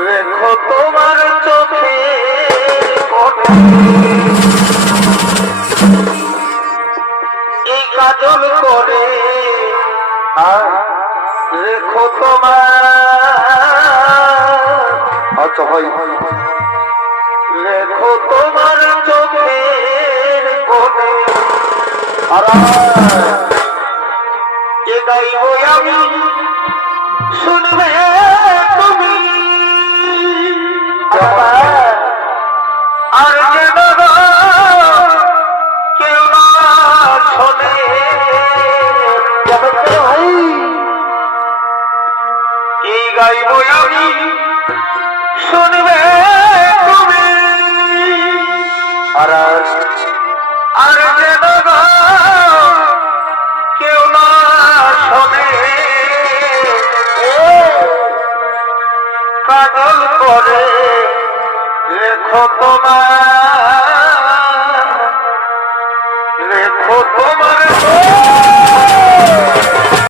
রেখো তোমার চোখে এই কাজল করে রেখো তোমার আচ্ছা ভাই রেখো তোমার চোখের কোণে আর এ গাইব আমি শুনবে তুমি আর যেন কেউ না শোনে ভাই এই গাইব আমি শুনবে তুমি আর যেন কেউ না শোনে কাজল করে রেখো তোমার